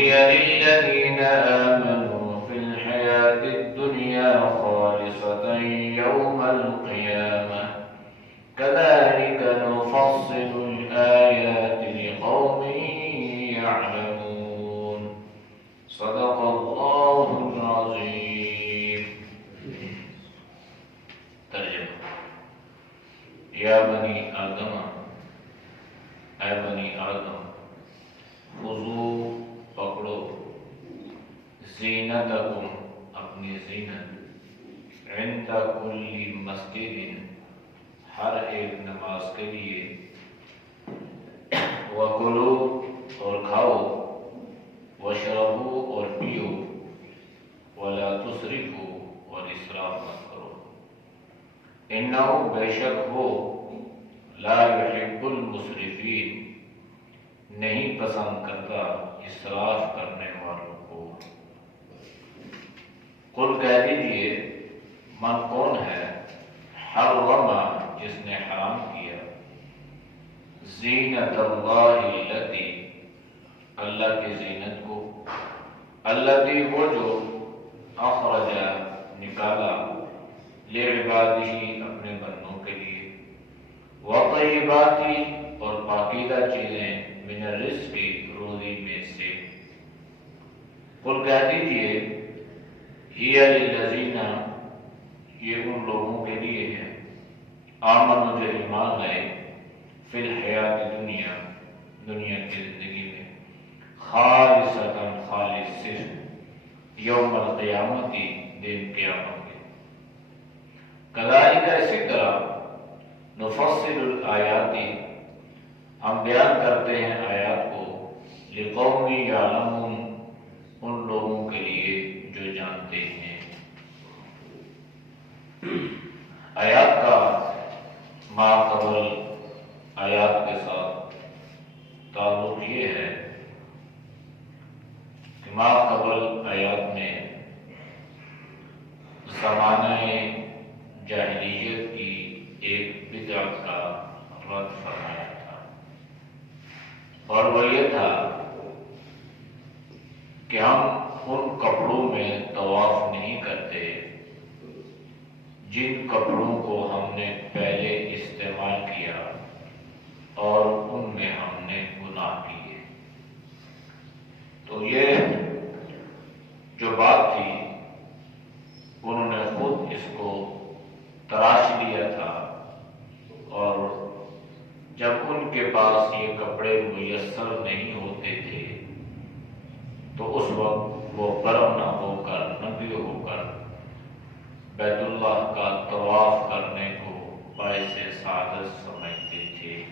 هي للذين آمنوا في الحياة الدنيا خالصة يوم القيامة كذلك نفصل الآيات لقوم يعلمون صدق الله العظيم. ترجمہ: یا بنی آدم، اے بنی آدم، خذو پکڑو، زینتکم اپنی زینت، عند کل مسجد ہر ایک نماز کے لیے، وکلو اور کھاؤ، وشربو اور پیو، ولا تسرفو اور اسراف مت کرو، انہ بے شک ہو لا یحب المسرفین نہیں پسند کرتا اسراف کرنے والوں کو۔ قل کہہ دیجئے من کون ہے، حرم جس نے حرام کیا، زینت اللہ التی اللہ کی زینت کو، التی وہ جو اخرج نکالا، لعبادہ اپنے بندوں کے لیے، وطیبات اور پاکیزہ چیزیں، من الرزق روزی میں سے۔ قل کہہ دیجئے ہی للذین یہ ان لوگوں کے لیے ہے، آمنوا جو ایمان لائے، فی الحیات دنیا دنیا کی زندگی میں، خالصتا خالص صرف، یوم القیامت دن قیامت کے، کذالک اسی طرح، نفصل الآیات ہم بیان کرتے ہیں آیات کو، لقوم یعلمون ان لوگوں کے لیے جو جانتے ہیں۔ آیات کا ما قبل آیات کے ساتھ تعلق یہ ہے کہ ما قبل آیات میں زمانہ جاہلیت کی ایک بدعت کا رد فرمایا تھا، اور وہ یہ تھا کہ ہم ان کپڑوں میں طواف نہیں کرتے جن کپڑوں کو ہم نے پہلے استعمال کیا اور ان میں ہم نے گناہ کیے۔ تو یہ جو بات تھی انہوں نے خود اس کو تراش لیا تھا، اور جب ان کے پاس یہ کپڑے میسر نہیں ہوتے تھے تو اس وقت وہ گرم نہ ہو کر، ننگے ہو کر بیت اللہ کا طواف کرنے کو باعث سعادت سمجھتے تھے۔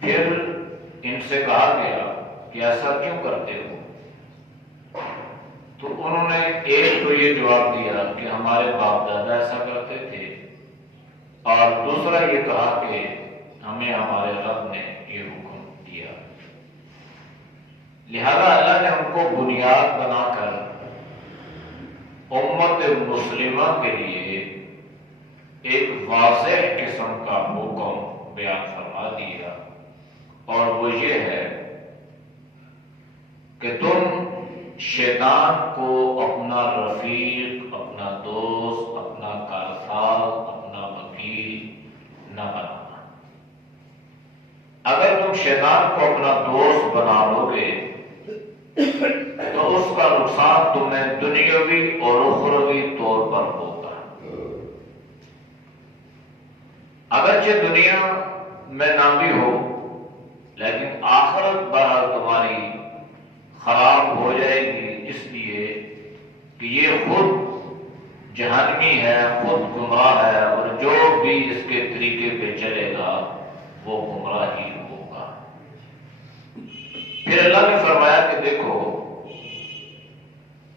پھر ان سے کہا گیا کہ ایسا کیوں کرتے ہو؟ تو انہوں نے ایک تو یہ جواب دیا کہ ہمارے باپ دادا ایسا کرتے تھے، اور دوسرا یہ کہا کہ ہمیں ہمارے رب نے یہ حکم دیا۔ لہذا اللہ نے ہم کو بنیاد بنا کر امت مسلمہ کے لیے ایک واضح قسم کا حکم بیان فرما دیا، اور وہ یہ ہے کہ تم شیطان کو اپنا رفیق، اپنا دوست، اپنا کارساز، اپنا وکیل نہ بنانا۔ اگر تم شیطان کو اپنا دوست بنا لو گے تو اس کا نقصان تمہیں دنیاوی اور اخروی طور پر ہوگا۔ اگرچہ دنیا میں نامی ہو لیکن آخرت بہرحال تمہاری خراب ہو جائے گی، اس لیے کہ یہ خود جہنمی ہے، خود گمراہ ہے، اور جو بھی اس کے طریقے پہ چلے گا وہ گمراہ ہی ہوگا۔ پھر اللہ نے فرمایا کہ دیکھو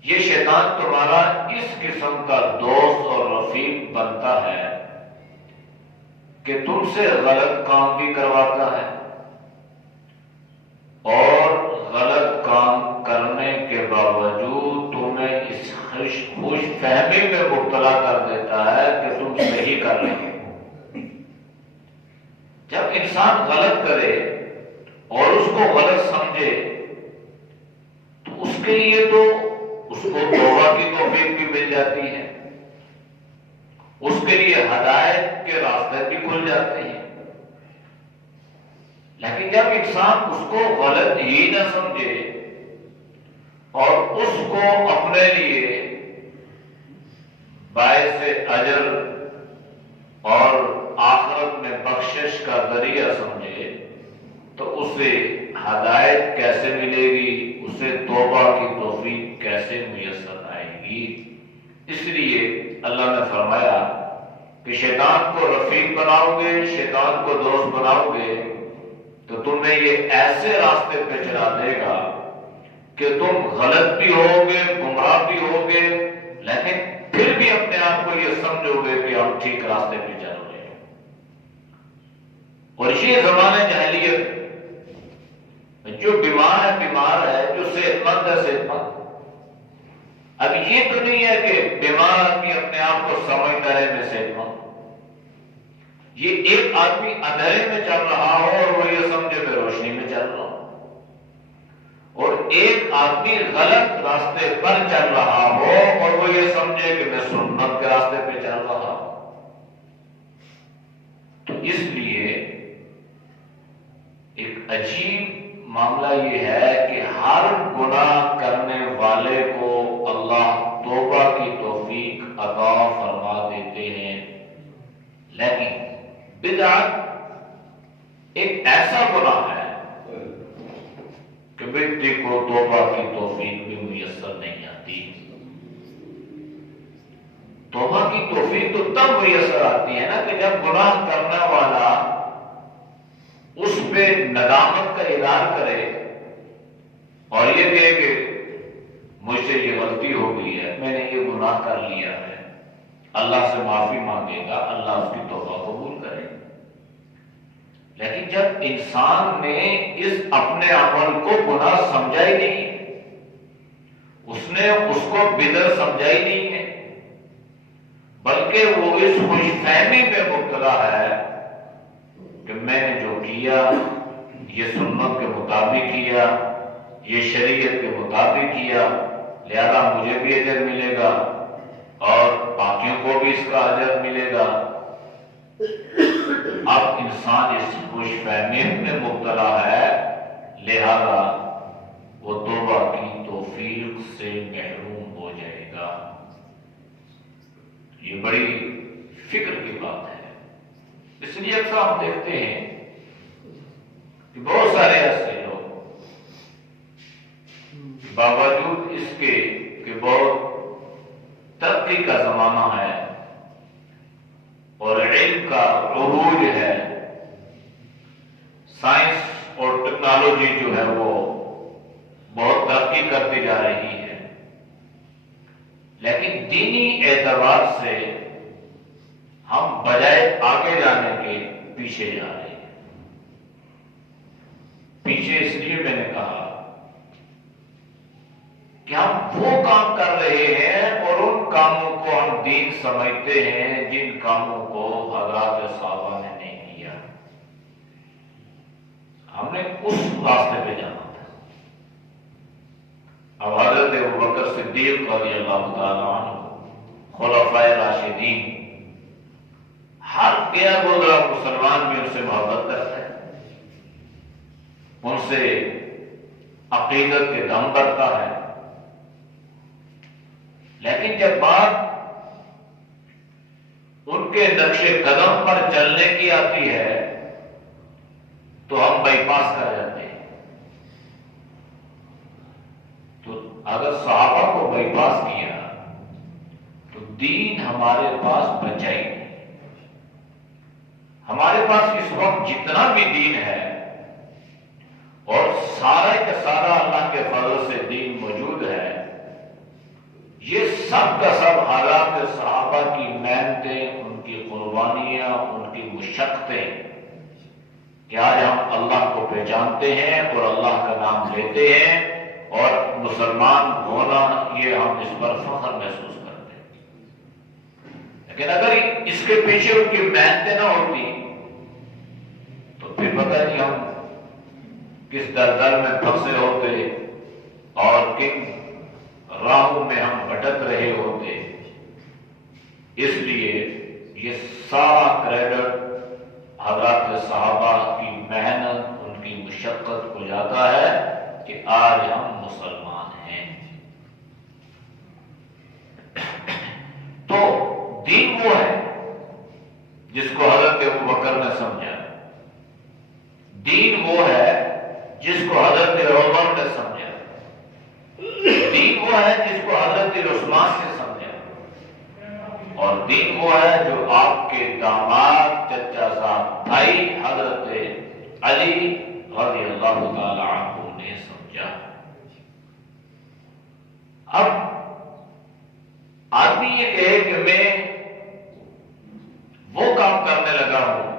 یہ شیطان تمہارا اس قسم کا دوست اور رفیق بنتا ہے کہ تم سے غلط کام بھی کرواتا ہے، اور غلط کام کرنے کے باوجود تمہیں اس خوش فہمی میں مبتلا کر دیتا ہے کہ تم صحیح کر رہے ہو۔ جب انسان غلط کرے اور اس کو غلط سمجھ سمجھے تو اس کے لیے تو اس کو توبہ کی توفیق بھی مل جاتی ہے، اس کے لیے ہدایت کے راستے بھی کھل جاتے ہیں۔ لیکن جب انسان اس کو غلط ہی نہ سمجھے اور اس کو اپنے لیے باعث اجر اور آخرت میں بخشش کا ذریعہ سمجھے تو اسے ہدایت کیسے ملے گی، اسے توبہ کی توفیق کیسے میسر آئے گی؟ اس لیے اللہ نے فرمایا کہ شیطان کو رفیق بناؤ گے، شیطان کو دوست بناؤ گے تو تمہیں یہ ایسے راستے پہ چلا دے گا کہ تم غلط بھی ہوگے، گمراہ بھی ہوگے، لیکن پھر بھی اپنے آپ کو یہ سمجھو گے کہ ہم ٹھیک راستے پہ چل رہے ہیں۔ اور یہ زمانہ جاہلیت جو بیمار ہے، جو صحت مند ہے صحت مند۔ اب یہ تو نہیں ہے کہ بیمار آدمی اپنے آپ کو سمجھتا ہے میں صحت مند، یہ ایک آدمی اندھیرے میں چل رہا ہو اور وہ یہ سمجھے میں روشنی میں چل رہا ہوں، اور ایک آدمی غلط راستے پر چل رہا ہو اور وہ یہ سمجھے کہ میں سنت کے راستے پہ چل رہا ہوں۔ تو اس لیے ایک عجیب معاملہ یہ ہے کہ ہر گناہ کرنے والے کو اللہ توبہ کی توفیق عطا فرما دیتے ہیں، لیکن بدعت ایک ایسا گناہ ہے کہ ویکتی کو توبہ کی توفیق بھی میسر نہیں آتی۔ توبہ کی توفیق تو تب میسر آتی ہے نا کہ جب گناہ کرنے والا اس پہ ندامت کا اظہار کرے اور یہ کہے کہ مجھ سے یہ غلطی ہو گئی ہے، میں نے یہ گناہ کر لیا ہے، اللہ سے معافی مانگے گا، اللہ اس کی توبہ قبول کرے۔ لیکن جب انسان نے اس اپنے عمل کو گناہ سمجھا ہی نہیں، اس نے اس کو بدعت سمجھا ہی نہیں ہے، بلکہ وہ اس خوش فہمی میں مبتلا ہے کہ میں نے جو کیا یہ سنت کے مطابق کیا، یہ شریعت کے مطابق کیا، لہذا مجھے بھی اجر ملے گا اور باقیوں کو بھی اس کا اجر ملے گا۔ اب انسان اس خوش فہمی میں مبتلا ہے، لہذا وہ توبہ کی توفیق سے محروم ہو جائے گا۔ یہ بڑی فکر کی بات ہے۔ اس لیے اکثر ہم دیکھتے ہیں کہ بہت سارے ایسے لوگ باوجود اس کے کہ بہت ترقی کا زمانہ ہے اور علم کا عروج ہے، سائنس اور ٹیکنالوجی جو ہے وہ بہت ترقی کرتی جا رہی ہے، لیکن دینی اعتبار سے ہم بجائے آگے جانے کے پیچھے جا رہے ہیں۔ پیچھے اس لیے میں نے کہا کہ ہم وہ کام کر رہے ہیں اور ان کاموں کو ہم دین سمجھتے ہیں جن کاموں کو حضرات صحابہ نے نہیں کیا۔ ہم نے اس راستے پہ جانا تھا۔ اب حضرت ابوبکر صدیق رضی اللہ تعالیٰ عنہ، خلفائے راشدین، ہر گیا گزرا مسلمان بھی ان سے محبت کرتا ہے، ان سے عقیدت کے دم کرتا ہے، لیکن جب بات ان کے نقش قدم پر چلنے کی آتی ہے تو ہم بائی پاس کر جاتے ہیں۔ تو اگر صحابہ کو بائی پاس کیا تو دین ہمارے پاس بچا ہی نہیں۔ ہمارے پاس اس وقت جتنا بھی دین ہے اور سارا کا سارا اللہ کے فضل سے دین موجود ہے، یہ سب کا سب حالات صحابہ کی محنتیں، ان کی قربانیاں، ان کی مشقتیں کہ آج ہم اللہ کو پہچانتے ہیں اور اللہ کا نام لیتے ہیں اور مسلمان ہونا یہ ہم اس پر فخر محسوس کرتے ہیں۔ لیکن اگر اس کے پیچھے ان کی محنتیں نہ ہوتی تو پھر پتہ نہیں ہم کس دلدل میں پھنسے ہوتے اور کن راہوں میں ہم بھٹک رہے ہوتے۔ اس لیے یہ سارا کریڈٹ حضرات صحابہ کی محنت، ان کی مشقت کو جاتا ہے کہ آج ہم مسلمان ہیں۔ تو دین وہ ہے جس کو حضرت ابوبکر نے سمجھا، دین وہ ہے جس کو حضرت عمر نے سمجھا، دین وہ ہے جس کو حضرت عثمان نے سمجھا، اور دین وہ ہے جو آپ کے داماد چچا صاحب بھائی حضرت علی رضی اللہ تعالی عنہ نے سمجھا۔ اب آدمی یہ کہے کہ میں وہ کام کرنے لگا ہوں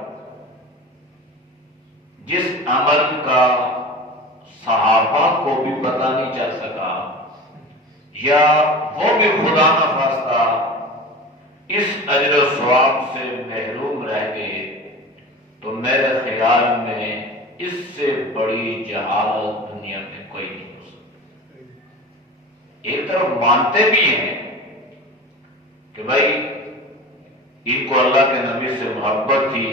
جس عمل کا صحابہ کو بھی پتہ نہیں چل سکا، یا وہ بھی خدا نخواستہ اس اجر و ثواب سے محروم رہ گئے، تو میرے خیال میں اس سے بڑی جہالت دنیا میں کوئی نہیں ہو سکتی۔ ایک طرف مانتے بھی ہیں کہ بھائی ان کو اللہ کے نبی سے محبت تھی،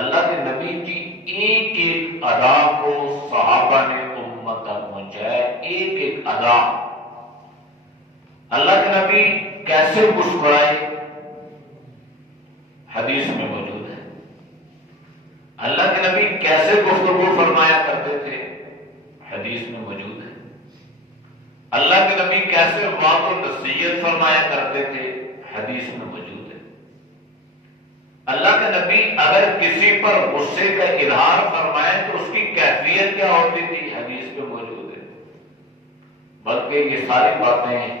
اللہ کے نبی کی ایک ایک ادا کو صحابہ نے امت تک پہنچایا، ایک ایک ادا۔ اللہ کے نبی کیسے مسکرائے حدیث میں موجود ہے، اللہ کے نبی کیسے گفتگو فرمایا کرتے تھے حدیث میں موجود ہے، اللہ کے نبی کیسے وعظ و نصیحت فرمایا کرتے تھے حدیث میں موجود ہے، اللہ کے نبی اگر کسی پر غصے کا اظہار فرمائے تو اس کی کیفیت کیا ہوتی تھی حدیث میں موجود ہے۔ بلکہ یہ ساری باتیں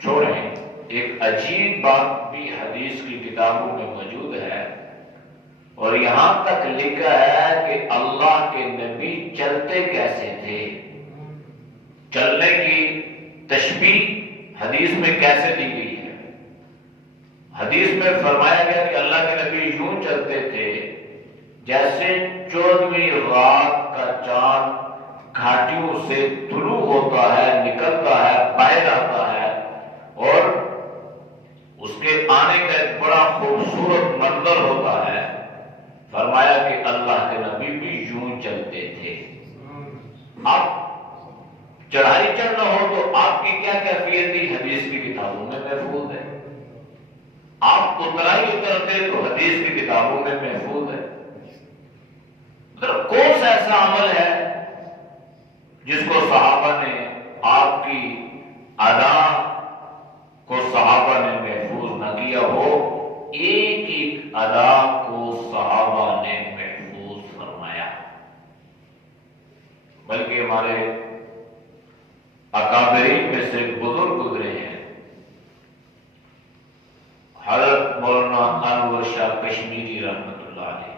چھوڑیں، ایک عجیب بات بھی حدیث کی کتابوں میں موجود ہے، اور یہاں تک لکھا ہے کہ اللہ کے نبی چلتے کیسے تھے، چلنے کی تشبیہ حدیث میں کیسے دی گئی ہے۔ حدیث میں فرمایا گیا کہ اللہ کے نبی یوں چلتے تھے جیسے 14ویں رات کا چاند گھاٹیوں سے طلوع ہوتا ہے، نکلتا ہے، باہر آتا ہے، اور اس کے آنے کا ایک بڑا خوبصورت منظر ہوتا ہے۔ فرمایا کہ اللہ کے نبی بھی یوں چلتے تھے۔ اب چڑھائی چڑھنا ہو تو آپ کی کیا کیفیت تھی حدیث کی کتابوں میں محفوظ ہے، آپ اترائی اترتے تو حدیث کی کتابوں میں محفوظ ہے۔ کون سا ایسا عمل ہے جس کو صحابہ نے، آپ کی ادا کو صحابہ نے محفوظ نہ کیا ہو؟ ایک ایک ادا کو صحابہ نے محفوظ فرمایا۔ بلکہ ہمارے اکابرین میں سے بزرگ گزرے ہیں، حضرت مولانا انور شاہ کشمیری رحمۃ اللہ علیہ،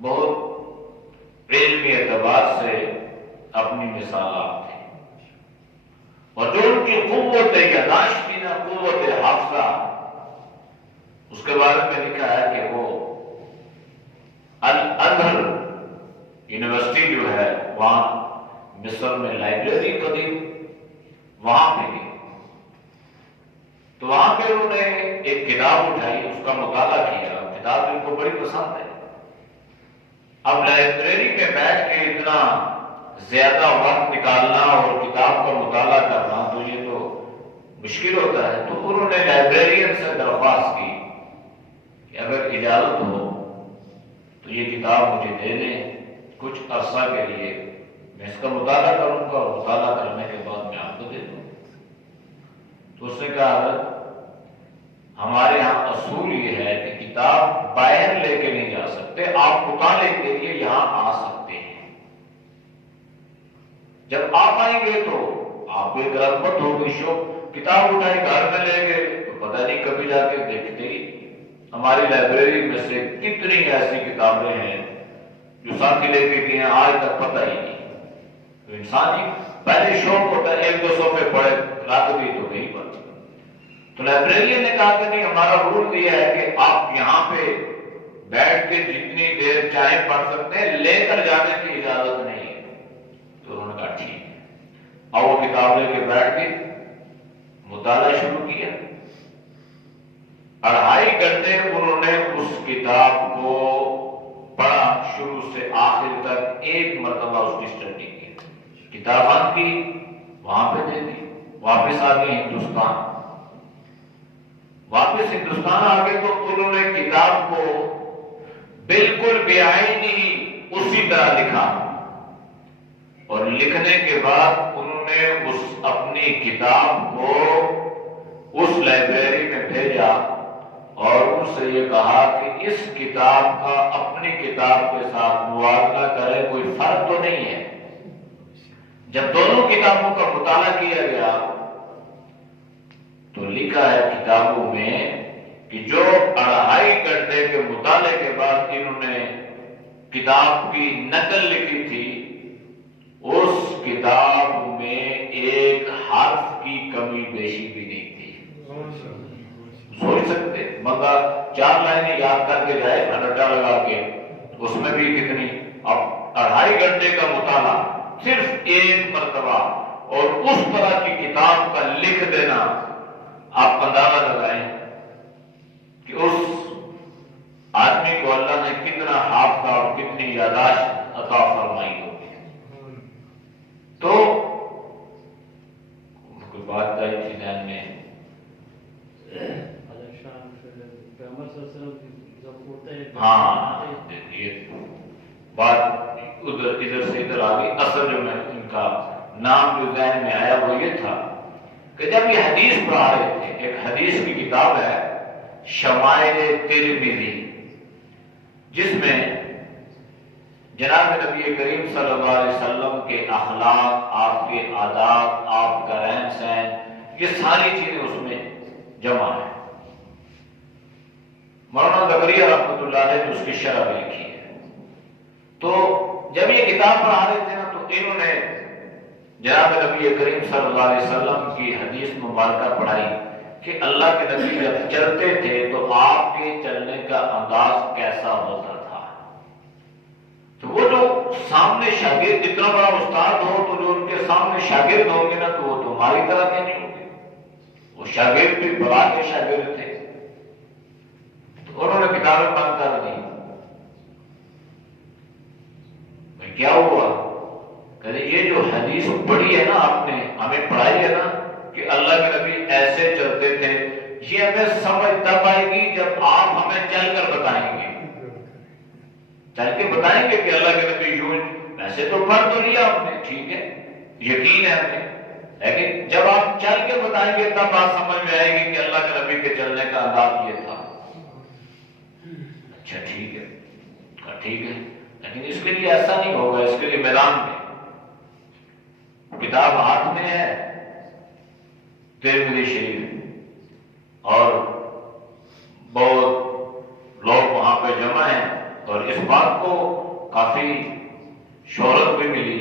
بہت علمی اعتبار سے اپنی مثالات تھے، اور جو ان کی قوت یاداشت تھی نا، قوت حافظہ، اس کے بارے میں لکھا ہے کہ وہ الازہر یونیورسٹی جو ہے وہاں مصر میں لائبریری قدیم، وہاں پہ گئی تو وہاں پہ انہوں نے ایک کتاب اٹھائی، اس کا مطالعہ کیا، کتاب ان کو بڑی پسند ہے۔ اب لائبریری میں بیٹھ کے اتنا زیادہ وقت نکالنا اور کتاب کا مطالعہ کرنا تو یہ تو مشکل ہوتا ہے، تو انہوں نے لائبریرین سے درخواست کی کہ اگر اجازت ہو تو یہ کتاب مجھے دے دیں کچھ عرصہ کے لیے، میں اس کا مطالعہ کروں گا، اور مطالعہ کرنے کے بعد میں آپ کو دے دوں۔ تو اس نے کہا حضرت ہمارے ہاں اصول یہ ہے کہ کتاب باہر لے کے نہیں جا سکتے، آپ مطالعے کے لیے یہاں آ سکتے ہیں، جب آپ آئیں گے تو آپ کو ایک رغبت ہوگی، شوق، کتاب اٹھائی گھر میں لے گئے تو پتہ نہیں کبھی جا کے دیکھتے ہی ہماری لائبریری میں سے کتنی ایسی کتابیں ہیں جو ساتھی لے کے گئے ہیں آج تک پتہ ہی نہیں۔ تو انسان ہی پہلے شوق ہوتا ہے، ایک دو صفحے پڑھے، رات گئی تو نہیں پڑھ۔ تو لائبریرین نے کہا کہ نہیں، ہمارا رول یہ ہے کہ آپ یہاں پہ بیٹھ کے جتنی دیر چاہے پڑھ سکتے ہیں، لے کر جانے کی اجازت نہیں ہے۔ تو انہوں نے کہا ٹھیک ہے، اور وہ کتاب لے کے بیٹھ کے مطالعہ شروع کیا۔ 2.5 گھنٹے انہوں نے اس کتاب کو پڑھا، شروع سے آخر تک ایک مرتبہ اس کی اسٹڈی کی، کتاب بند کی، وہاں پہ دے دی، واپس آ گئے ہندوستان۔ واپس ہندوستان آ گئے تو انہوں نے کتاب کو بالکل بعین ہی اسی طرح لکھا، اور لکھنے کے بعد انہوں نے اس اپنی کتاب کو اس لائبریری میں بھیجا اور ان سے یہ کہا کہ اس کتاب کا اپنی کتاب کے ساتھ موازنہ کریں، کوئی فرق تو نہیں ہے۔ جب دونوں کتابوں کا مطالعہ کیا گیا تو لکھا ہے کتابوں میں کہ جو 2.5 گھنٹے کے مطالعے کے بعد انہوں نے کتاب کی نقل لکھی تھی، اس کتاب میں ایک حرف کی کمی بیشی بھی نہیں تھی۔ سوچ سکتے، مگر 4 لائنیں یاد کر کے جائے رٹا لگا کے، اس میں بھی کتنی، اب 2.5 گھنٹے کا مطالعہ صرف ایک مرتبہ، اور اس طرح کی کتاب کا لکھ دینا، آپ اندازہ لگائیں کہ اس آدمی کو اللہ نے کتنا حافظہ اور کتنی یاداشت عطا فرمائی ہوگی۔ تو کوئی بات آئی تھی ذہن میں، ہاں یہ بات ادھر سے ادھر آ گئی۔ اصل جو میں ان کا نام جو ذہن میں آیا وہ یہ تھا کہ جب یہ حدیث پڑھا رہے تھے، ایک حدیث کی کتاب ہے شمائل ترمذی، جس میں جناب نبی کریم صلی اللہ علیہ وسلم کے اخلاق، آپ کے آداب، آپ کا رہن سہن، یہ ساری چیزیں اس میں جمع ہیں۔ مولانا زکریا رحمۃ اللہ علیہ نے اس کی شرح بھی لکھی ہے۔ تو جب یہ کتاب پڑھا رہے تھے نا، تو انہوں نے جناب نبی کریم صلی اللہ علیہ وسلم کی حدیث مبارکہ پڑھائی کہ اللہ کے نبی جب چلتے تھے تو آپ کے چلنے کا انداز کیسا ہوتا تھا۔ تو وہ جو سامنے شاگرد، اتنا بڑا استاد ہو تو جو ان کے سامنے شاگرد ہوں گے نا، تو وہ تو ہماری طرح کے نہیں ہوں گے، وہ شاگرد بھی بڑا کے شاگرد تھے۔ تو انہوں نے کتابیں بند کر دی۔ کیا ہوا؟ کہتے یہ جو حدیث پڑھی ہے نا آپ نے، ہمیں پڑھائی ہے نا کہ اللہ کے نبی ایسے چلتے تھے، یہ ہمیں سمجھ تب آئے گی جب آپ ہمیں چل کر بتائیں گے، چل کے بتائیں گے کہ اللہ کے نبی یوں، ویسے تو پڑھ تو لیا آپ نے، ٹھیک ہے، یقین ہے ہمیں، لیکن جب آپ چل کے بتائیں گے تب بات سمجھ میں آئے گی کہ اللہ کے نبی کے چلنے کا انداز یہ تھا۔ اچھا ٹھیک ہے، ٹھیک ہے، لیکن اس کے لیے ایسا نہیں ہوگا، اس کے لیے میدان میں کتاب ہاتھ میں ہے ترمذی شریف، اور بہت لوگ وہاں پہ جمع ہیں، اور اس بات کو کافی شہرت بھی ملی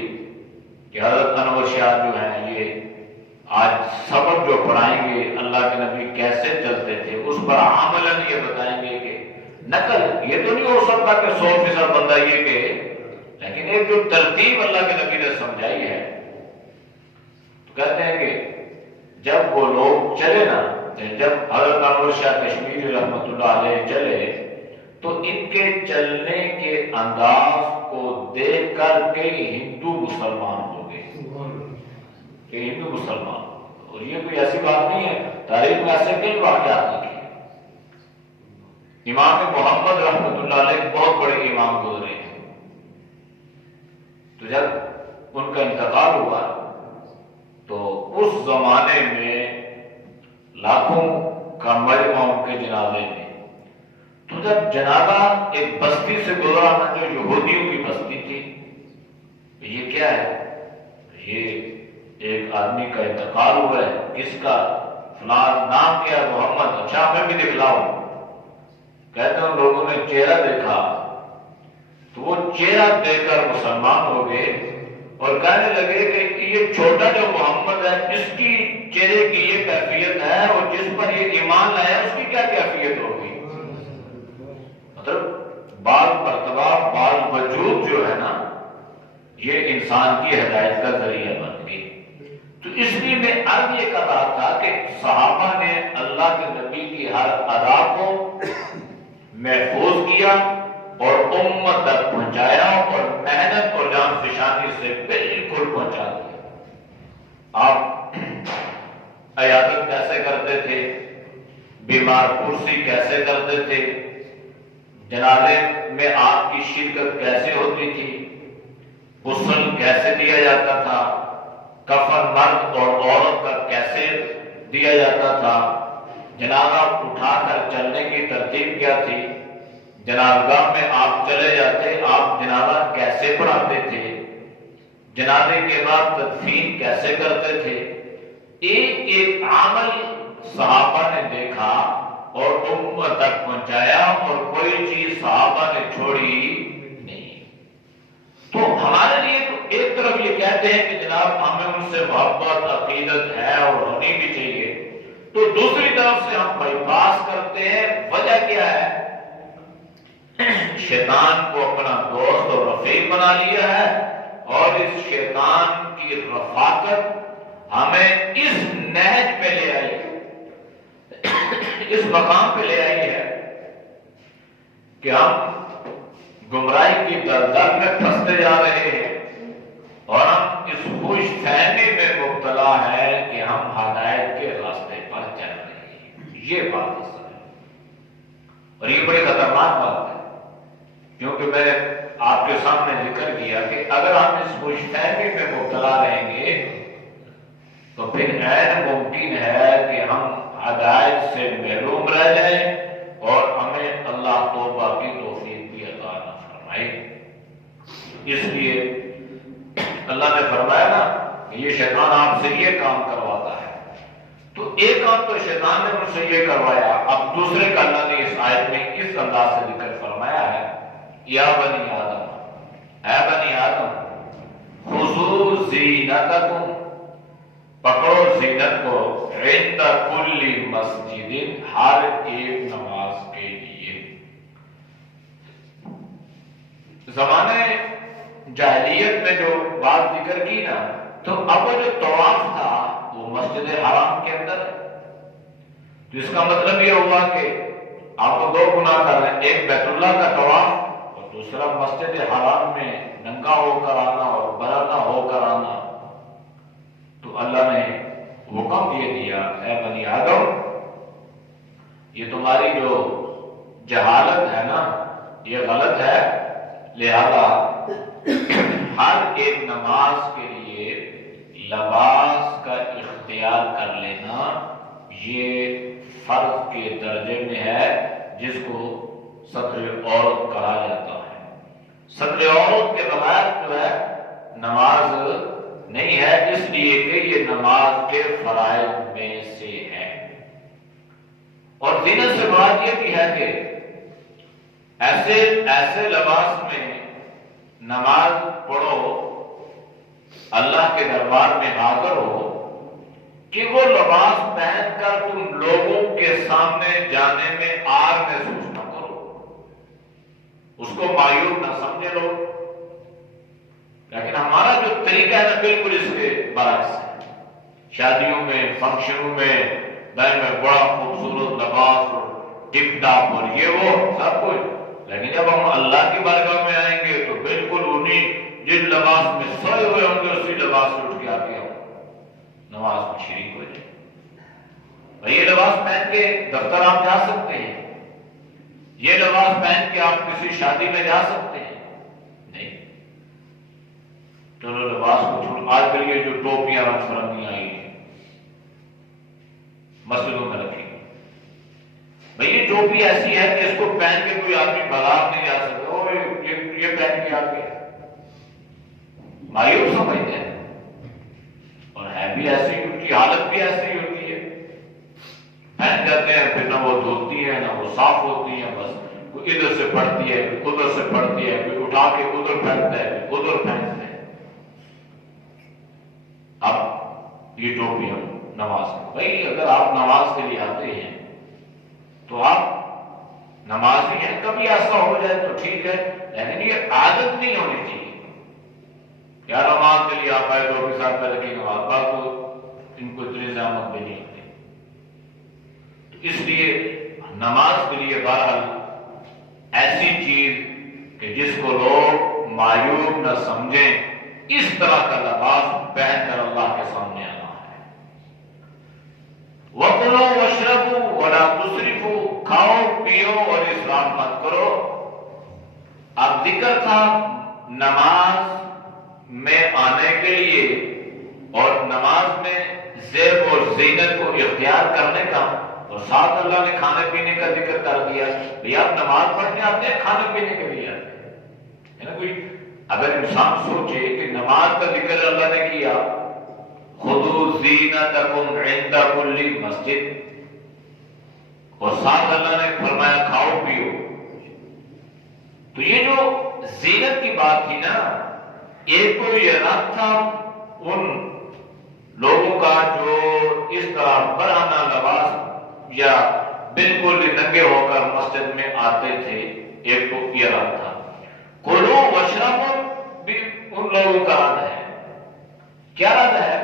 کہ حضرت انور شاہ جو ہیں یہ آج سبق جو پڑھائیں گے اللہ کے نبی کیسے چلتے تھے، اس پر عملاً یہ بتائیں گے کہ نقل یہ تو نہیں ہو سکتا کہ 100% بندہ یہ کہ، لیکن ایک جو ترتیب اللہ کے نبی نے سمجھائی ہے، تو کہتے ہیں کہ جب وہ لوگ چلے نا، جب حضرت انور شاہ کشمیری رحمۃ اللہ علیہ چلے تو ان کے چلنے کے انداز کو دیکھ کر کئی ہندو مسلمان ہو گئے، کئی ہندو مسلمان، اور یہ کوئی ایسی بات نہیں ہے، تاریخ میں ایسے کئی واقعات لکھے۔ امام محمد رحمۃ اللہ علیہ بہت بڑے امام گزرے ہیں، تو جب ان کا انتقال ہوا تو اس زمانے میں لاکھوں کا مجمع ان کے جنازے میں، تو جب جنازہ ایک بستی سے گزرا نا جو یہودیوں کی بستی تھی، یہ کیا ہے، یہ ایک آدمی کا انتقال ہوا ہے، کس کا، فلاں نام کیا، محمد، اچھا ہمیں بھی دکھلاؤ۔ کہتے ہیں ان لوگوں نے چہرہ دیکھا تو وہ چہرہ دیکھ کر مسلمان ہو گئے، اور کہنے لگے کہ یہ چھوٹا جو محمد ہے اس کی چہرے کی یہ کیفیت ہے، اور جس پر یہ ایمان لایا اس کی کیا کیفیت ہوگی۔ مطلب بعض مرتبہ بعض وجود جو ہے نا یہ انسان کی ہدایت کا ذریعہ بن گئی. تو اس لیے میں عرض یہ کر رہا تھا کہ صحابہ نے اللہ کے نبی کی ہر ادا کو محفوظ کیا اور امت تک پہنچایا اور محنت اور جان فشانی سے بالکل پہنچا دیا. آپ عیادت کیسے کرتے تھے، بیمار پرسی کیسے کرتے تھے، جنازے میں آپ کی شرکت کیسے ہوتی تھی، غسل کیسے دیا جاتا تھا، کفن مرد اور عورت کا کیسے دیا جاتا تھا، جنازہ اٹھا کر چلنے کی ترتیب کیا تھی، جنازگاہ میں آپ چلے جاتے آپ جنازہ کیسے پڑھاتے تھے، جنازے کے بعد تدفین کیسے کرتے تھے، ایک ایک عمل صحابہ نے دیکھا اور امت تک پہنچایا اور کوئی چیز صحابہ نے چھوڑی نہیں. تو ہمارے لیے تو ایک طرف یہ کہتے ہیں کہ جناب ہمیں ان سے محبت عقیدت ہے اور ہونی بھی چاہیے، تو دوسری طرف سے ہم بائی پاس کرتے ہیں. وجہ کیا ہے؟ شیطان کو اپنا دوست اور رفیق بنا لیا ہے اور اس شیطان کی رفاقت ہمیں اس نہج پہ لے آئی ہے، اس مقام پہ لے آئی ہے کہ ہم گمراہی کی دلدل میں پھنستے جا رہے ہیں اور ہم اس خوش فہمی میں مبتلا ہے کہ ہم ہدایت کے راستے پر چل رہے ہیں. یہ بات اصل ہے اور یہ بڑی خطرناک بات ہے، کیونکہ میں نے آپ کے سامنے ذکر کیا کہ اگر ہم اس خوش فہمی میں مبتلا رہیں گے تو پھر عین ممکن ہے کہ ہم ہدایت سے محروم رہ جائیں اور ہمیں اللہ توبہ کی توفیق بھی عطا نہ فرمائے. اس لیے اللہ نے فرمایا نا کہ یہ شیطان آپ سے یہ کام کرواتا ہے، تو ایک کام تو شیطان نے مجھ سے یہ کروایا، اب دوسرے کا اللہ نے اس آیت میں اس انداز سے ذکر فرمایا ہے، یا بنی آدم، اے بنی آدم، خذوا زینتکم، پکڑو زینت کو، عند کل مسجد، ہر ایک نماز کے لیے. زمانے جاہلیت میں جو بات ذکر کی نا، تو اب وہ جو طواف تھا وہ مسجد حرام کے اندر ہے. تو اس کا مطلب یہ ہوا کہ آپ کو دو گناہ کر رہے ہیں، ایک بیت اللہ کا طواف اور دوسرا مسجد حرام میں ننگا ہو کر آنا اور برہنہ ہو کر آنا. تو اللہ نے حکم یہ دیا، اے بنی آدم، یہ تمہاری جو جہالت ہے نا یہ غلط ہے، لہذا ہر ایک نماز کے لیے لباس کا اختیار کر لینا یہ فرض کے درجے میں ہے، جس کو ستر عورت کہا جاتا ہے. ستر عورت کے بغیر جو ہے نماز نہیں ہے، اس لیے کہ یہ نماز کے فرائض میں سے ہے. اور زینت سے بات یہ بھی ہے کہ ایسے لباس میں نماز پڑھو، اللہ کے دربار میں حاضر ہو کہ وہ لباس پہن کر تم لوگوں کے سامنے جانے میں آر محسوس نہ کرو، اس کو معیوب نہ سمجھے لو. لیکن ہمارا جو طریقہ ہے نا بالکل اس کے برعکس ہے. شادیوں میں، فنکشنوں میں بڑا خوبصورت لباس اور ٹپ ٹاپ اور یہ وہ سب کچھ، لیکن جب ہم اللہ کی بارگاہ میں آئیں گے تو بالکل انہیں جس لباس میں سوئے ہوئے ہوں گے اسی لباس سے اٹھ کے آ کے نماز میں شریک ہو جائے. اور یہ لباس پہن کے دفتر آپ جا سکتے ہیں، یہ لباس پہن کے آپ کسی شادی میں جا سکتے ہیں؟ نہیں. چلو لباس کو چھوڑ، آج کل یہ جو ٹوپیاں رنگ فرنگیاں آئی ہیں مسجدوں میں رکھی، بھئی یہ ٹوپی ایسی ہے کہ اس کو پہن کے کوئی آدمی بازار نہیں جا سکتا، اور یہ پہن کے آ کے مایوب سمجھتے ہیں. اور ہے بھی ایسی، ان کی حالت بھی ایسی ہوتی ہے، پہن جاتے ہیں پھر نہ وہ دھوتی ہے نہ وہ صاف ہوتی ہے، بس کوئی ادھر سے پڑتی ہے کوئی ادھر سے پڑتی ہے، کوئی اٹھا کے ادھر پھینکتا ہے کوئی ادھر پھینکتا ہے. اب یہ ٹوپیاں نماز، بھائی اگر آپ نماز کے لیے آتے ہیں تو آپ نمازی ہیں، کبھی ایسا ہو جائے تو ٹھیک ہے، لیکن یہ عادت نہیں ہونی چاہیے. یا نماز کے لیے آپ آئے تو کے ساتھ پہلے کی نماز بات کو ان کو اتنی زحمت بھی نہیں ہوتی. اس لیے نماز کے لیے بہرحال ایسی چیز کہ جس کو لوگ معیوب نہ سمجھیں، اس طرح کا لباس پہن کر اللہ کے سامنے آنا ہے. وَكُلُوا وَاشْرَبُوا وَلَا تُسْرِفُوا، کھاؤ پیو اور اسراف مت کرو. اب ذکر تھا نماز میں آنے کے لیے اور نماز میں زیب اور زینت کو اختیار کرنے کا، اور ساتھ اللہ نے کھانے پینے کا ذکر کر دیا. بھئی آپ نماز پڑھنے آتے ہیں، کھانے پینے کے لیے آتے ہیں نا. کوئی اگر انسان سوچے کہ نماز کا ذکر اللہ نے کیا خُذُوا زِینَتَکُمْ عِندَ کُلِّ مسجد، اور ساتھ اللہ نے فرمایا کھاؤ پیو، تو یہ جو زینت کی بات تھی نا، ایک تو یہ رد تھا ان لوگوں کا جو اس طرح برہنہ لباس یا بالکل ننگے ہو کر مسجد میں آتے تھے، ایک تو یہ رد تھا. کلو وشربوا بھی ان لوگوں کا رد ہے. کیا رد ہے؟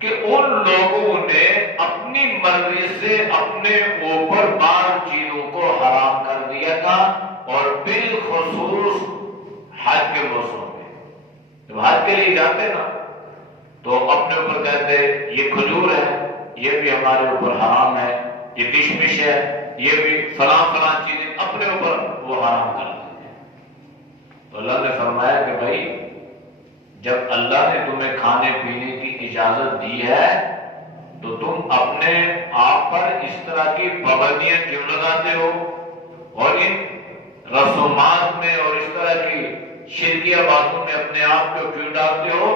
کہ ان لوگوں نے اپنی مرضی سے اپنے اوپر بعض چیزوں کو حرام کر دیا تھا، اور بالخصوص حج کے موسم میں جب حج کے لیے جاتے نا تو اپنے اوپر کہتے یہ کھجور ہے، یہ بھی ہمارے اوپر حرام ہے، یہ کشمش ہے، یہ بھی فلاں فلاں چیزیں اپنے اوپر وہ حرام کر دیتے. تو اللہ نے فرمایا کہ بھائی جب اللہ نے تمہیں کھانے پینے کی اجازت دی ہے تو تم اپنے آپ پر اس طرح کی پابندیاں کیوں لگاتے ہو، اور ان رسومات میں اور اس طرح کی شرکیہ باتوں میں اپنے آپ کو کیوں ڈالتے ہو.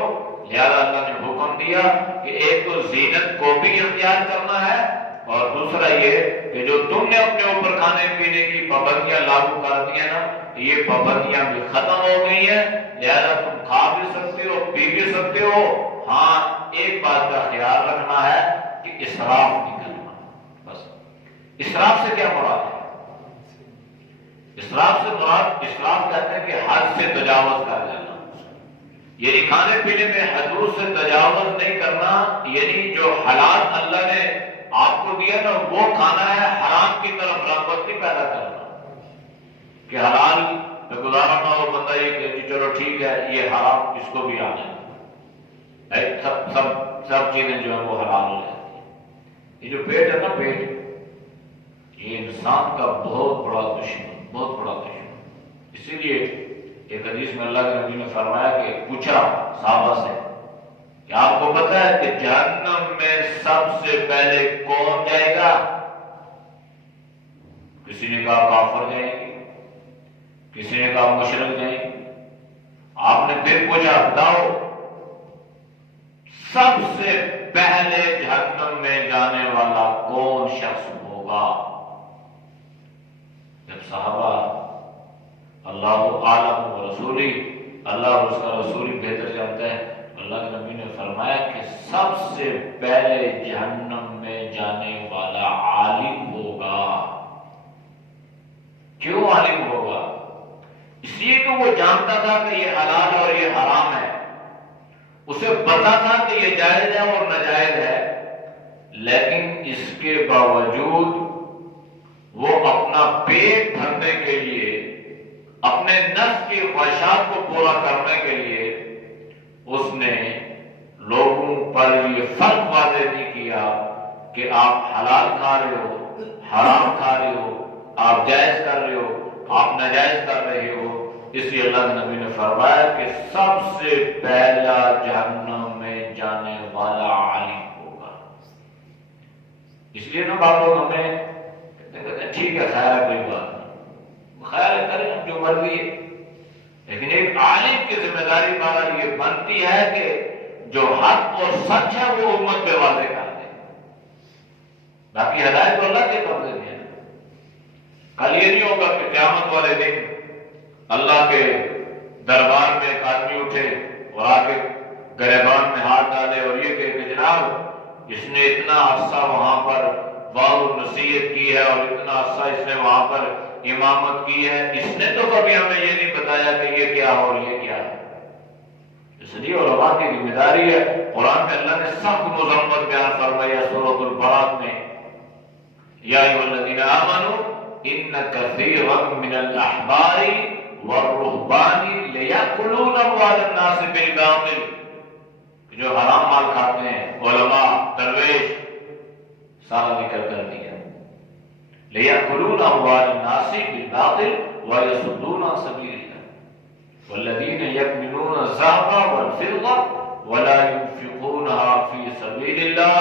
لہذا اللہ نے حکم دیا کہ ایک تو زینت کو بھی اختیار کرنا ہے، اور دوسرا یہ کہ جو تم نے اپنے اوپر کھانے پینے کی پابندیاں لاگو کر دی ہیں نا، یہ پابندیاں بھی ختم ہو گئی ہیں. لہذا تم کھا بھی سکتے ہو، پی بھی سکتے ہو. ہاں ایک بات کا خیال رکھنا ہے کہ اسراف نہیں کرنا. بس اسراف سے کیا مراد ہے؟ اسراف سے مراد، اسراف کہتے ہیں کہ حد سے تجاوز کر لینا، یعنی کھانے پینے میں حدود سے تجاوز نہیں کرنا. یعنی جو حلال اللہ نے آپ کو دیا نا وہ کھانا ہے، حرام کی طرف رغبت نہیں پیدا کرنا کہ حلال میں گزارا نہ ہو، بندہ یہ کہ چلو ٹھیک ہے یہ حرام اس کو بھی آنا ہے، سب چیزیں جو ہیں وہ حلال ہو جاتی ہیں. یہ جو پیٹ ہے نا، پیٹ یہ انسان کا بہت بڑا دشمن، بہت بڑا دشمن. اسی لیے ایک حدیث میں اللہ کے نبی نے فرمایا کہ پوچھا صحابہ سے کہ آپ کو پتا ہے کہ جہنم میں سب سے پہلے کون جائے گا؟ کسی نے کہا کافر جائے گی، کسی نے کہا مشرک جائے گی. آپ نے پھر پوچھا بتاؤ سب سے پہلے جہنم میں جانے والا کون شخص ہوگا؟ جب صحابہ اللہ عالم و رسولی، اللہ اور اس کا رسول بہتر جانتا ہے، اللہ کے نبی نے فرمایا کہ سب سے پہلے جہنم میں جانے والا عالم ہوگا. کیوں عالم ہوگا؟ اس لیے کہ وہ جانتا تھا کہ یہ حلال اور یہ حرام ہے، اسے پتا تھا کہ یہ جائز ہے اور ناجائز ہے، لیکن اس کے باوجود وہ اپنا پیٹ بھرنے کے لیے، اپنے نفس کی خواہشات کو پورا کرنے کے لیے اس نے لوگوں پر یہ فرق واضح نہیں کیا کہ آپ حلال کھا رہے ہو، حرام کھا رہے ہو، آپ جائز کر رہے ہو، آپ ناجائز کر رہے ہو. اس لیے اللہ کے نبی نے فرمایا کہ سب سے پہلا جہنم میں جانے والا عالم ہوگا. اس لیے نا بعض لوگ ہمیں کہتے ہیں ٹھیک ہے خیر ہے کوئی بات نہیں، خیر کریں جو مرضی ہے، لیکن ایک عالم کی ذمہ داری بہرحال یہ بنتی ہے کہ جو حق اور سچ ہے وہ امت پہ واضح کر دے. باقی ہدایت تو اللہ کے قبضے میں ہے. کل یہ نہیں ہوگا کہ قیامت والے دن اللہ کے دربار میں ایک آدمی اٹھے اور آ کے گریبان میں ہاتھ ڈالے اور یہ کہ جناب اس نے اتنا عرصہ وہاں پر واو نصیحت کی ہے اور اتنا عرصہ اس نے وہاں پر امامت کی ہے، اس نے تو کبھی ہمیں یہ نہیں بتایا کہ یہ کیا ہو اور یہ کیا ہے۔ اس لیے علماء کی ذمہ داری ہے۔ قرآن میں اللہ نے سخت مذمت بیان فرمایا سورۃ البراۃ میں، یا ایھا الذین آمنوا ان کثیرا من الاحبار والرہبان لیأکلون اموال الناس بالباطل، جو حرام مال کھاتے ہیں علماء درویش، سارا ذکر کر دیا، لیأکلون اموال الناس بالباطل ویصدون عن سبیل اللہ والذین یکنزون الذہب والفضة ولا ينفقونها فی سبیل اللہ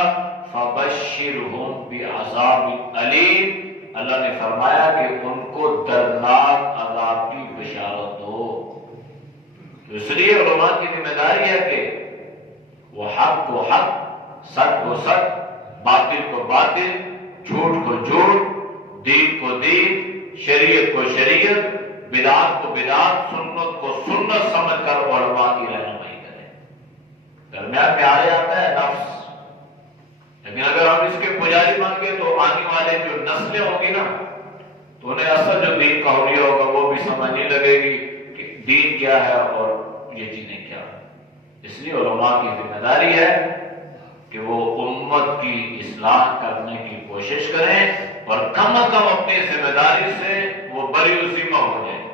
فبشرهم بعذاب علیم۔ اللہ نے فرمایا کہ ان کو دردناک عذاب کی بشارت دو۔ تو اس لیے علماء کی ذمہ داری ہے کہ وہ حق کو حق، سچ کو سچ، باطل کو باطل، جھوٹ کو جھوٹ، دین کو دین، شریعت کو شریعت، بدعت کو بدعت، سنت کو سنت سمجھ کر علماء کی رہنمائی کریں۔ درمیان میں آ جاتا ہے نفس، لیکن اگر ہم اس کے پجاری بن گئے تو آنے والے جو نسلیں ہوں گی نا، تو انہیں اصل جو دین کا حلیہ ہوگا وہ بھی سمجھنے لگے گی کہ دین کیا ہے اور یہ چیزیں کیا ہے۔ اس لیے علماء کی ذمہ داری ہے کہ وہ امت کی اصلاح کرنے کی کوشش کریں اور کم از کم اپنی ذمہ داری سے وہ بری ذمہ ہو جائیں۔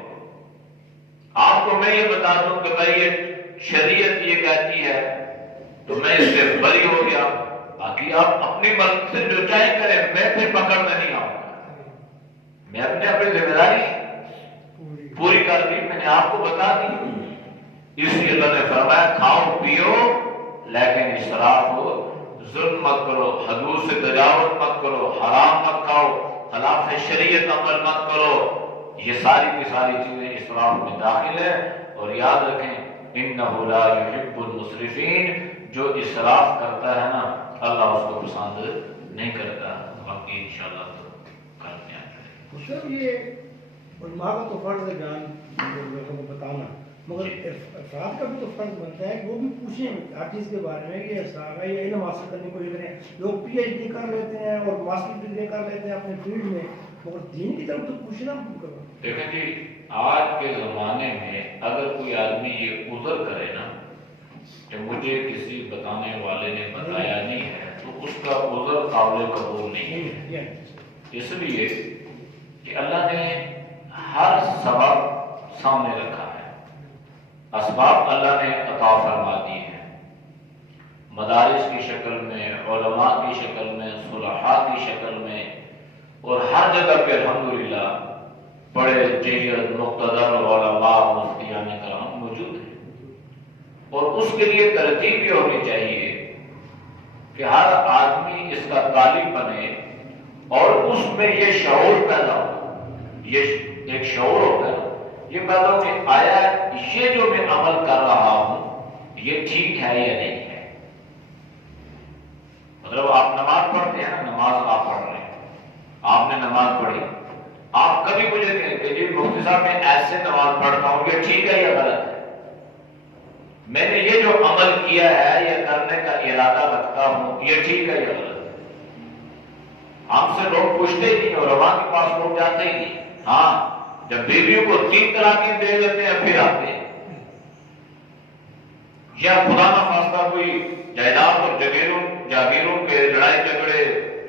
آپ کو میں یہ بتا دوں کہ بھائی یہ شریعت یہ کہتی ہے تو میں اس سے بری ہو گیا، باقی آپ اپنی مرضی سے جو چاہے کریں، میں پھر پکڑ میں نہیں آؤں گا۔ میں اپنی ذمہ داری پوری کر دی، میں نے آپ کو بتا دی۔ اس لیے اللہ نے فرمایا کھاؤ پیو لیکن اسراف ہو، ظلم مت کرو، حدود سے تجاوز مت کرو، حرام مت کھاؤ، خلاف شریعت عمل مت کرو۔ یہ ساری کی ساری چیزیں اسراف میں داخل ہے، اور یاد رکھیں انہ لا یحب المسرفین، جو اسراف کرتا ہے نا اللہ اس کو پسند نہیں کرتا۔ باقی انشاءاللہ تو کرتے ہیں۔ سر یہ علماء کا تو فرض ہے جان لوگوں کو بتانا، مگر افراد کا بھی تو فرض بنتا ہے کہ وہ بھی پوچھیں ہر چیز کے بارے میں کہ صحابہ یہ علم حاصل کرنے کو یہ کریں۔ لوگ پی ایچ ڈی کر لیتے ہیں اور ماسٹر ڈگری کر لیتے ہیں اپنے فیلڈ میں، مگر دین کی طرف تو پوچھنا کرو۔ دیکھیں جی، آج کے زمانے میں اگر کوئی آدمی یہ عذر کرے نا کہ مجھے کسی بتانے والے نے بتایا نہیں ہے، تو اس کا عذر قابل قبول نہیں ہے۔ اس لیے کہ اللہ نے ہر سبب سامنے رکھا ہے، اسباب اللہ نے عطا فرما دی ہیں، مدارس کی شکل میں، علماء کی شکل میں، صلحاء کی شکل میں، اور ہر جگہ پہ الحمدللہ بڑے جید مقتدر علماء مفتیان کرام موجود ہیں۔ اور اس کے لیے ترتیب یہ ہونی چاہیے کہ ہر آدمی اس کا طالب بنے اور اس میں یہ شعور پیدا ہو، یہ ایک شعور ہوتا ہے، یہ پیدا ہو کہ آیا یہ جو میں عمل کر رہا ہوں یہ ٹھیک ہے یا نہیں ہے۔ مطلب آپ نماز پڑھتے ہیں، نماز آپ پڑھ رہے ہیں، آپ نے نماز پڑھی، آپ کبھی مجھے کہیں کہ جی مفتی صاحب میں ایسے نماز پڑھتا ہوں، یہ ٹھیک ہے یا غلط ہے؟ میں نے یہ جو عمل کیا ہے یا کرنے کا ارادہ رکھتا ہوں یہ ٹھیک ہے یا غلط ہے؟ ہم سے لوگ پوچھتے ہی نہیں، علماء کے پاس لوگ جاتے ہی نہیں۔ ہاں جب بیویوں کو 3 طلاقیں دے دیتے ہیں پھر آتے ہیں، یا خدا نہ خواستہ کوئی جائیداد اور جاگیروں کے لڑائی جھگڑے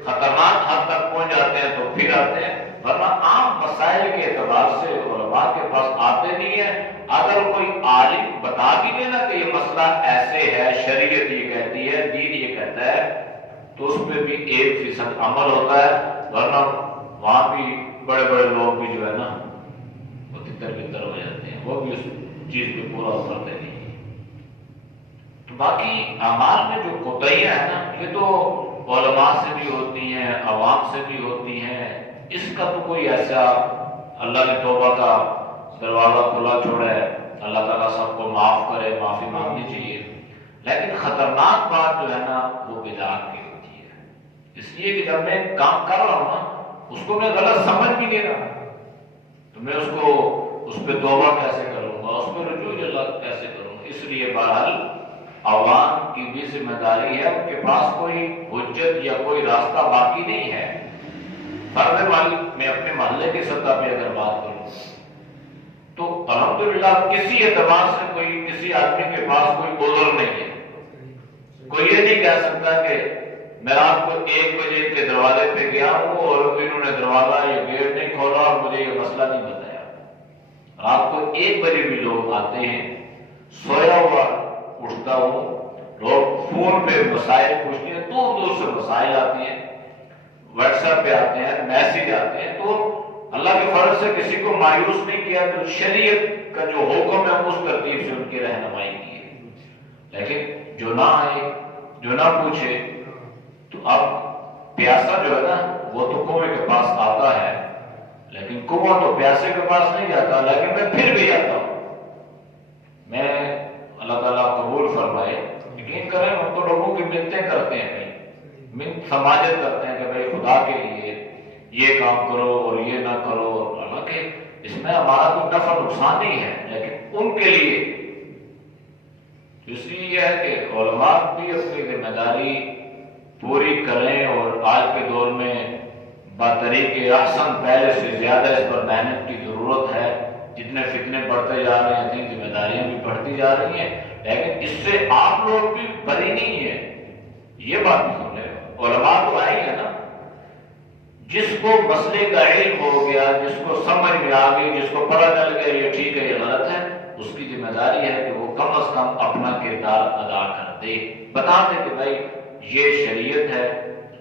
خطرناک حد تک پہنچ جاتے ہیں تو پھر آتے ہیں، ورنہ عام مسائل کے اعتبار سے علماء کے پاس آتے نہیں ہیں۔ اگر کوئی عالم بتا بھی دینا کہ یہ مسئلہ ایسے ہے، شریعت یہ کہتی ہے، دین یہ کہتا ہے، تو اس پہ بھی 1% عمل ہوتا ہے، ورنہ وہاں بھی بڑے بڑے لوگ بھی جو ہے نا وہ تتر بتر ہو جاتے ہیں، وہ بھی اس چیز پہ پورا اترتے نہیں۔ تو باقی اعمال میں جو کوتاہیاں ہیں نا یہ تو علماء سے بھی ہوتی ہیں، عوام سے بھی ہوتی ہیں، اس کا تو کوئی ایسا اللہ نے توبہ کا دروازہ کھلا چھوڑا ہے، اللہ تعالیٰ سب کو معاف کرے، معافی مانگنی چاہیے۔ لیکن خطرناک بات جو ہے نا وہ بدعت کی ہوتی ہے، اس لیے کہ جب میں کام کر رہا ہوں نا اس کو میں غلط سمجھ بھی نہیں رہا تو میں اس پہ توبہ کیسے کروں گا، اس پہ رجوع اللہ کیسے کروں گا؟ اس لیے بہرحال عوام کی بھی ذمہ داری ہے، ان کے پاس کوئی حجت یا کوئی راستہ باقی نہیں ہے فرد میں اپنے محلے کی سطح پہ اگر بات کروں تو الحمدللہ کسی اعتبار سے کوئی کسی آدمی کے پاس کوئی عذر نہیں ہے. کوئی یہ نہیں کہہ سکتا کہ میں آپ کو 1 بجے کے دروازے پہ گیا ہوں اور انہوں نے دروازہ یا گیٹ نہیں کھولا اور مجھے یہ مسئلہ نہیں بتایا. آپ کو 1 بجے بھی لوگ آتے ہیں، سویا ہوا اٹھتا ہوں، لوگ فون پہ مسائل پوچھتے ہیں، دور دور سے مسائل آتے ہیں، واٹس ایپ پہ آتے ہیں، میسج آتے ہیں. تو اللہ کے فضل سے کسی کو مایوس نہیں کیا، تو شریعت کا جو حکم ہے اس ترتیب سے ان کی رہنمائی کی ہے. لیکن جو نہ آئے، جو نہ پوچھے، تو اب پیاسا جو ہے نا وہ تو کنویں کے پاس آتا ہے، لیکن کنواں تو پیاسے کے پاس نہیں جاتا. لیکن میں پھر بھی جاتا ہوں. میں اللہ تعالیٰ قبول فرمائے، یقین کریں ہم تو لوگوں کی منتیں کرتے ہیں، منت سماجت کرتے ہیں کہ بھائی خدا کے لیے یہ کام کرو اور یہ نہ کرو. حالانکہ اس میں ہمارا کوئی نفع نقصان نہیں ہے، لیکن ان کے لیے اس لیے یہ ہے کہ علماء بھی اپنی ذمہ داری پوری کریں. اور آج کے دور میں بطریق احسن پہلے سے زیادہ اس پر محنت کی ضرورت ہے. جتنے فتنے بڑھتے جا رہے ہیں اتنی ذمہ داریاں بھی بڑھتی جا رہی ہیں، لیکن اس سے آپ لوگ بھی بری نہیں ہیں. یہ بات نہیں سن رہے، علماء تو آئے ہیں نا. جس کو مسئلے کا علم ہو گیا، جس کو سمجھ میں آ گئی، جس کو پتہ چل گیا یہ ٹھیک ہے یہ غلط ہے، اس کی ذمہ داری ہے کہ وہ کم از کم اپنا کردار ادا کر دے، بتا دے کہ بھائی یہ شریعت ہے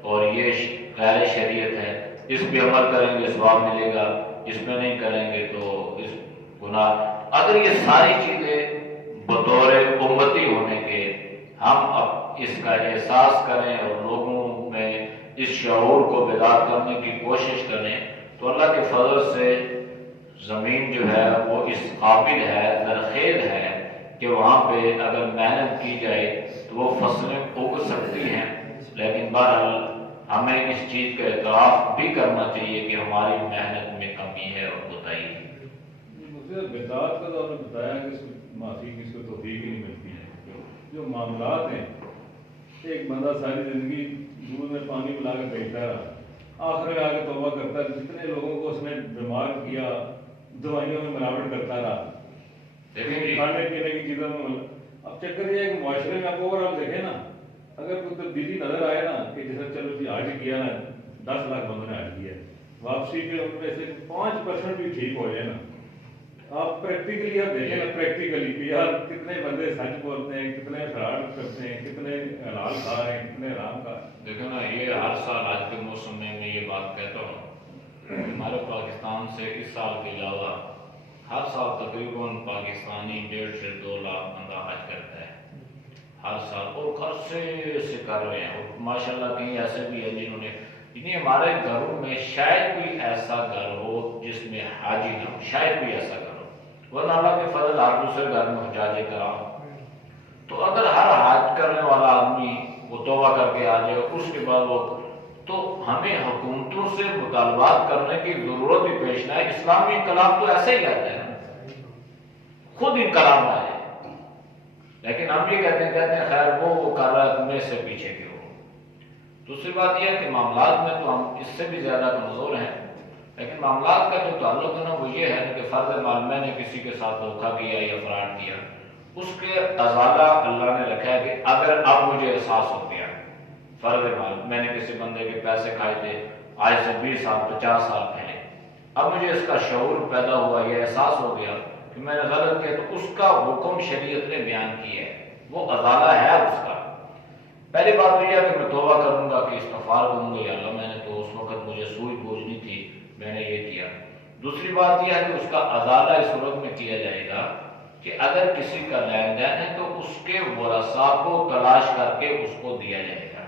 اور یہ غیر شریعت ہے، اس پہ عمل کریں گے ثواب ملے گا، اس پہ نہیں کریں گے تو اس گناہ. اگر یہ ساری چیزیں بطور امتی ہونے کے ہم اب اس کا احساس کریں اور لوگوں میں اس شعور کو بیدار کرنے کی کوشش کریں، تو اللہ کے فضل سے زمین جو ہے وہ اس قابل ہے، زرخیز ہے کہ وہاں پہ اگر محنت کی جائے تو وہ فصلیں اگ سکتی ہیں. لیکن بہرحال ہمیں اس چیز کا اعتراف بھی کرنا چاہیے کہ ہماری محنت میں کمی ہے اور کوتاہی ہے. مجھے بدعات کا تو آپ نے بتایا کہ اس کو معافی کی اس کو توفیق ہی نہیں ملتی ہے. جو معاملات ہیں، ایک بندہ ساری زندگی دودھ میں پانی ملا کے بیچتا رہا، آخر میں آ کے توبہ کرتا ہے، جتنے لوگوں کو اس نے بیمار کیا، دوائیوں میں ملاوٹ کرتا رہا، کھانے پینے کی چیزوں میں. اب چکر یہ ہے کہ معاشرے میں آپ اوور آل دیکھیں نا، اگر کوئی تبدیلی نظر آئے نا کہ جیسے چلو جی آج کیا نا 10 لاکھ بندوں نے آج کیا، واپسی پہ ان میں سے 5% بھی ٹھیک ہو جائے نا، آپ پریکٹیکلی آپ دیکھیں نا، پریکٹیکلی کہ یار کتنے بندے سچ بولتے ہیں، کتنے فراڈ کرتے ہیں، کتنے حلال کھا رہے ہیں، کتنے حرام کھا رہے ہیں. دیکھو نا، یہ ہر سال آج کے موسم میں یہ بات کہتا ہوں، ہمارے پاکستان سے اس سال کے علاوہ ہر سال تقریباً پاکستانی 1.5 سے 2 لاکھ بندہ حج کرتا ہے ہر سال، اور عرصے سے کر رہے ہیں. اور ماشاء اللہ کہیں ایسے بھی ہیں جنہوں نے، یعنی ہمارے گھروں میں شاید کوئی ایسا گھر ہو جس میں حاجی نہ ہو، شاید کوئی ایسا گھر ہو، ورنہ اللہ کے فضل ہر دوسرے گھر میں حجاج کرام. تو اگر ہر حج کرنے والا آدمی وہ توبہ کر کے آ جائے، اس کے بعد وہ، تو ہمیں حکومتوں سے مطالبات کرنے کی ضرورت ہی پیش نہ ہے. اسلامی انقلاب تو ایسے ہی آتا ہے نا، خود انقلاب آئے، لیکن ہم یہ کہتے ہیں خیر وہ کر رہا ہے تمہیں سے پیچھے کیوں. دوسری بات یہ ہے کہ معاملات میں تو ہم اس سے بھی زیادہ کمزور ہیں، لیکن معاملات کا جو تعلق ہے نا وہ یہ ہے کہ فرض مال میں نے کسی کے ساتھ دھوکہ کیا یا فراڈ کیا، اس کے ازالہ اللہ نے رکھا ہے کہ اگر اب مجھے احساس ہو گیا، فرض مال میں نے کسی بندے کے پیسے کھائے تھے آج سے 20 سال 50 سال پہلے، اب مجھے اس کا شعور پیدا ہوا، یہ احساس ہو گیا کہ میں نے غلط کیا، تو اس کا حکم شریعت نے بیان کیا ہے، وہ ازالہ ہے اس کا. پہلی بات تو یہ ہے کہ میں توبہ کروں گا کہ استغفار کروں گا، یا اللہ میں نے تو اس وقت مجھے سوئی بوجھ نہیں تھی، میں نے یہ کیا. دوسری بات یہ ہے کہ اس کا ازالہ اس صورت میں کیا جائے گا کہ اگر کسی کا لین دین ہے تو اس کے ورثاء کو تلاش کر کے اس کو دیا جائے گا.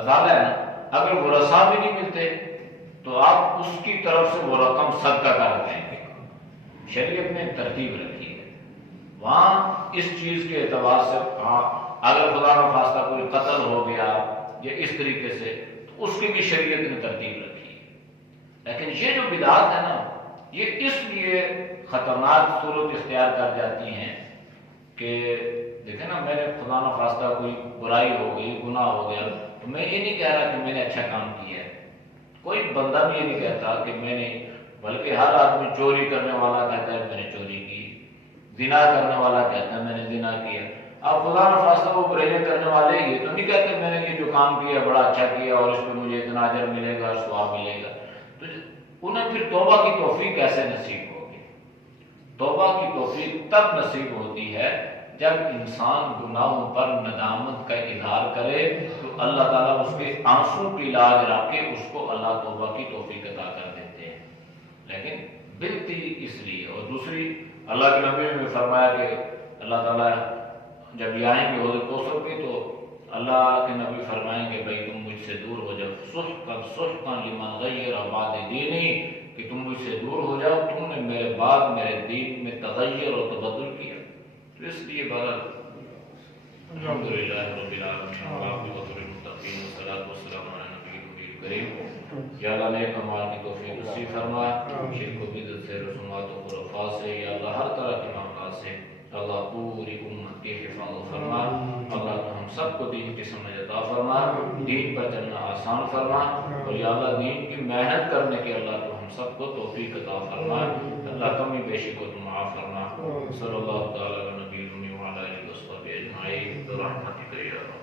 ازالہ ہے نا، اگر ورثاء بھی نہیں ملتے تو آپ اس کی طرف سے وہ رقم صدقہ کر دیں گے. شریعت نے ترتیب رکھی ہے وہاں اس چیز کے اعتبار سے. ہاں اگر خدا نہ خواستہ کوئی قتل ہو گیا یا اس طریقے سے تو اس کی بھی شریعت نے ترتیب رکھی ہے. لیکن یہ جو بدعات ہے نا، یہ اس لیے خطرناک صورت اختیار کر جاتی ہیں کہ دیکھیں نا، میں نے خدا نہ خواستہ کوئی برائی ہو گئی، گناہ ہو گیا، تو میں یہ نہیں کہہ رہا کہ میں نے اچھا کام کیا ہے، کوئی بندہ بھی یہ نہیں کہتا کہ میں نے، بلکہ ہر آدمی چوری کرنے والا کہتا ہے میں نے چوری کی، زنا کرنے والا کہتا ہے میں نے زنا کیا۔ اب خدا نخواستہ وہ پرہیز کرنے والے یہ تو نہیں کہتے میں نے یہ جو کام کیا بڑا اچھا کیا اور اس پہ مجھے اتنا اجر ملے گا، ثواب ملے گا، تو انہیں پھر توبہ کی توفیق کیسے نصیب ہوگی؟ توبہ کی توفیق تب نصیب ہوتی ہے جب انسان گناہوں پر ندامت کا اظہار کرے تو اللہ تعالیٰ اس کے آنسوں کی لاج رکھ کے اس کو اللہ توبہ کی توفیق عطا کر دیتے ہیں۔ لیکن بلتی اس لیے، اور دوسری اللہ کے نبی نے فرمایا کہ اللہ تعالیٰ جب یہ آئیں گے حوض کوثر پہ تو اللہ کے نبی فرمائیں گے بھائی تم مجھ سے دور ہو جاؤ، سحقا لمن غیر بعد دینی، کہ تم مجھ سے دور ہو جاؤ، تم نے میرے بعد میرے دین میں تغیر اور تبدل کیا۔ تو اس لیے بہرحال الحمدللہ رب العالمین والعاقبۃ للمتقین والصلاۃ والسلام علی نبی الکریم۔ یا اللہ نیک اعمال کی توفیق نصیب فرما، شرک و بدعت سے، رسومات و خرافات سے، یا اللہ ہر طرح کے معاملات سے اللہ پوری امت کی حفاظت فرما۔ اللہ تو ہم سب کو دین کی سمجھ عطا فرما، دین پر چلنا آسان فرما، اور یا اللہ دین کی محنت کرنے کے اللہ تو ہم سب کو توفیق عطا فرما۔ اللہ کمی بیشی کو تو معاف فرما۔ صلی اللہ تعالی علی نبی الامی وعلی آلہ وصحبہ اجمعین برحمتک یا رب۔